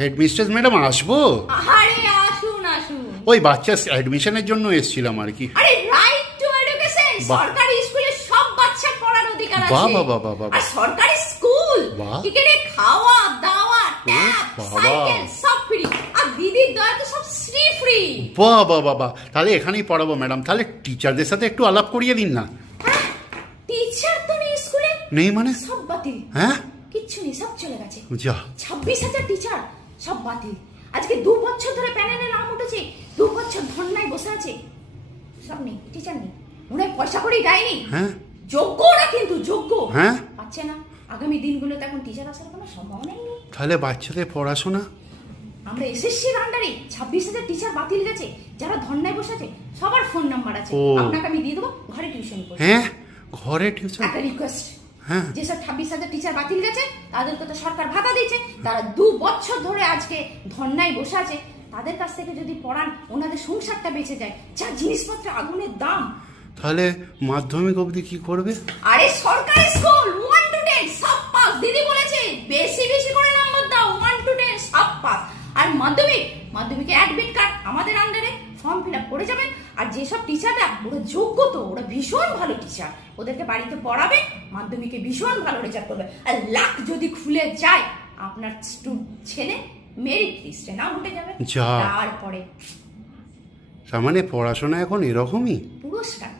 Headmistress madam আসবো? আরে আসুন আসুন। ওই বাচ্চা অ্যাডমিশনের জন্য এসেছিলাম আর কি। আরে রাইট টু এডুকেশন, সরকারি স্কুলে সব বাচ্চার পড়ার অধিকার আছে। বাহ বাহ বাহ বাহ। আর সরকারি স্কুল এখানে খাওয়া দাওয়া ট্যাব সাইকেল সব ফ্রি, আর দিদির দয়াতে সব ফ্রি। বাহ বাহ বাহ বাহ, তাহলে এখানেই পড়াবো ম্যাডাম। তাহলে টিচারদের সাথে একটু আলাপ করিয়ে দিন না। টিচার তো নেই স্কুলে। নেই মানে? সব বাতিল। হ্যাঁ, কিচ্ছু নেই, সব চলে গেছে। যা, 26,000 টিচার সব বাতিল। আজকে 2 বছর ধরে প্যানেলে নাম উঠেছে, 2 বছর ধর্নায় বসে আছে, সব নেই, টিচার নেই। মনে হয় পয়সা করেই দেয়নি। হ্যাঁ, যোগ্য ওরা, কিন্তু যোগ্য হ্যাঁ পাচ্ছে না। আগামী দিনগুলোতে এখন টিচার আসার কোনো সম্ভাবনাই নেই। তাহলে বাচ্চাদের পড়াশোনা? আমরা এসএসসির আন্ডারে 26,000 টিচার বাতিল গেছে, যারা ধর্নায় বসে আছে সবার ফোন নাম্বার আছে, আপনাকে আমি দিয়ে দেবো, ঘরে টিউশন করুন। হ্যাঁ, ঘরে টিউশন। একটা রিকোয়েস্ট, হ্যাঁ, যেসব 26,000 টিচার বাতিল গেছে তাদেরকে তো সরকার ভাতা দিয়েছে, তারা 2 বছর ধরে আজকে ধর্নায় বসে আছে, তাদের কাছ থেকে যদি পড়ান ওনাদের সংসারটা বেঁচে যায়। যা জিনিসপত্র আগুনের দাম। তাহলে মাধ্যমিক অবধি কি করবে? আরে সরকারি স্কুল 1 to 10 সব পাস, দিদি বলেছে বেশি বেশি করে নাম্বার দাও, 1 to 10 সব পাস। আর মাধ্যমিকে অ্যাডমিট কার্ড আমাদের আন্ডারে, ফর্ম ফিল আপ করে যাবেন। আর যেসব টিচাররা ওরা যোগ্য, তো ওরা ভীষণ ভালো টিচার, ওদেরকে বাড়িতে পড়াবে, মাধ্যমিকে ভীষণ ভালো রেজাল্ট করবে। আর লাক যদি খুলে যায়, আপনার ছেলে মেরিট লিস্টে নাম উঠে যাবে। তারপরে তার মানে পড়াশোনা এখন এরকমই, পুরস্কার